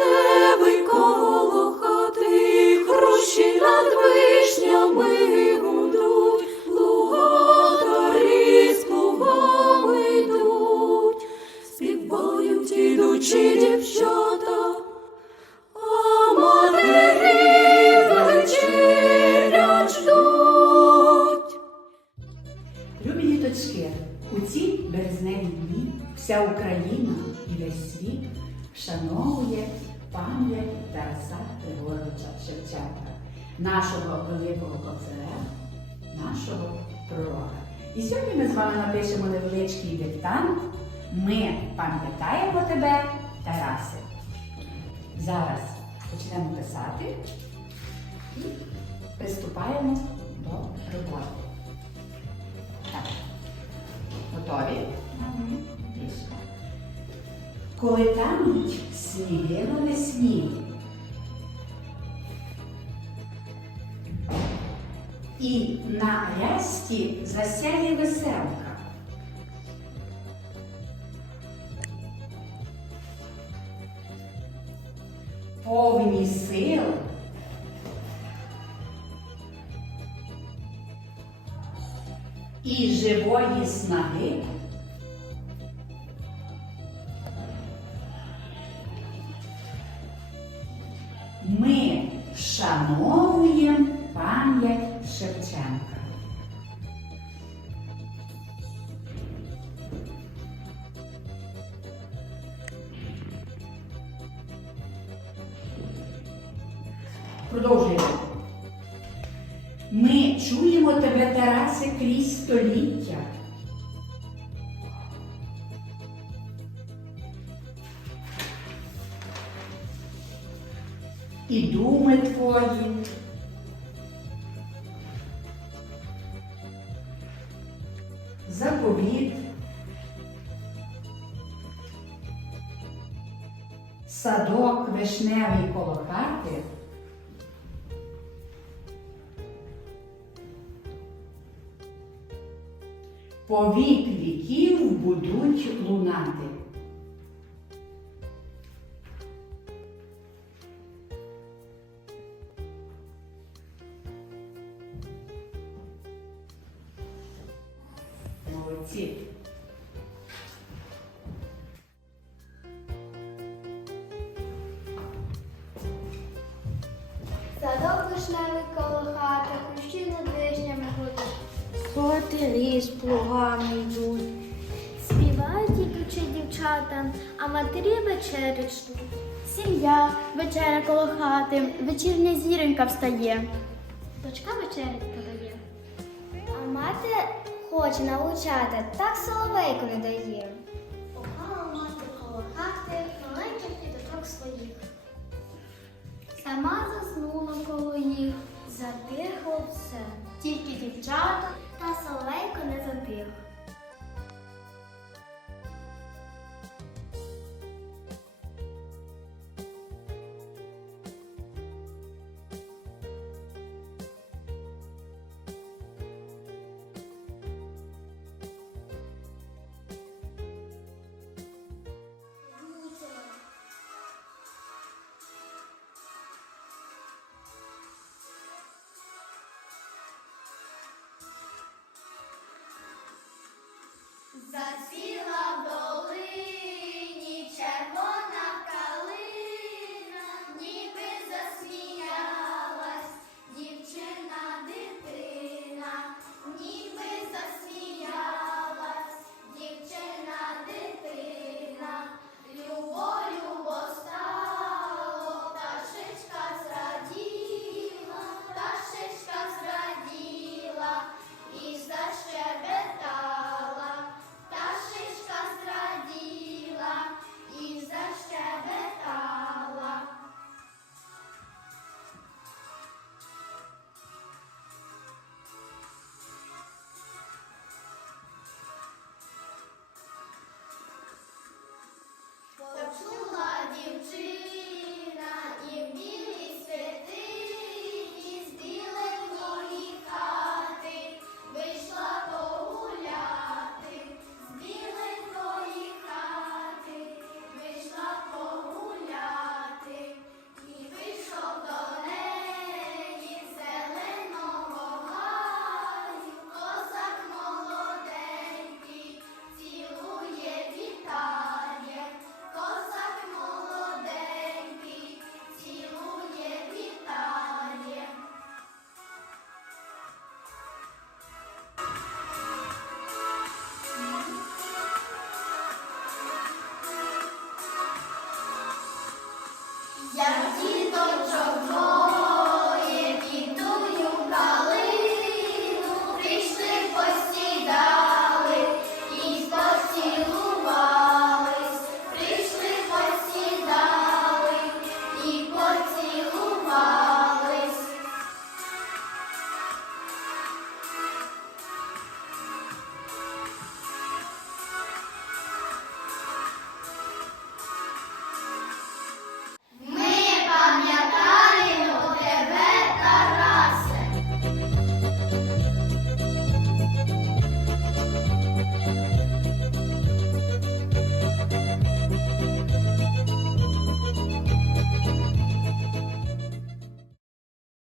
Небенько лохати, хрущі над вишнями гудуть, луготарі з плугами йдуть, співають ідучі дівчата, а матері. Любі діточки, у ці березневі дні вся Україна і весь світ. Шановує пам'ять Тараса Григоровича Шевченка, нашого великого кобзаря, нашого пророка. І сьогодні ми з вами напишемо невеличкий диктант. Ми пам'ятаємо тебе, Тарасе. Зараз почнемо писати і приступаємо до роботи. Так. Готові? Коли тануть сніги на весні. І на рясті засяє веселка. Повні сил. І живої снаги. Ми вшановуємо пам'ять Шевченка. Продовжуємо. Ми чуємо тебе, Тарасе, крізь століття. І думи твої. Заповіт. Садок вишневий коло хати. По вік віків будуть лунати. Молодці. Садок вишневий коло хати, кущі над вишнями гудуть. Сватирі з плугами йдуть. Співають ідучі дівчата, а матері вечерю ждуть. Сім'я, вечеря коло хати, вечірня зіронька встає. Дочка вечерять подає. А мати хоче навчати, так соловейку не дає. Поклала мати коло хати маленьких діточок своїх. Сама заснула коло їх, затихло все. Тільки дівчата та соловейко не затих. Vas-y як діточок.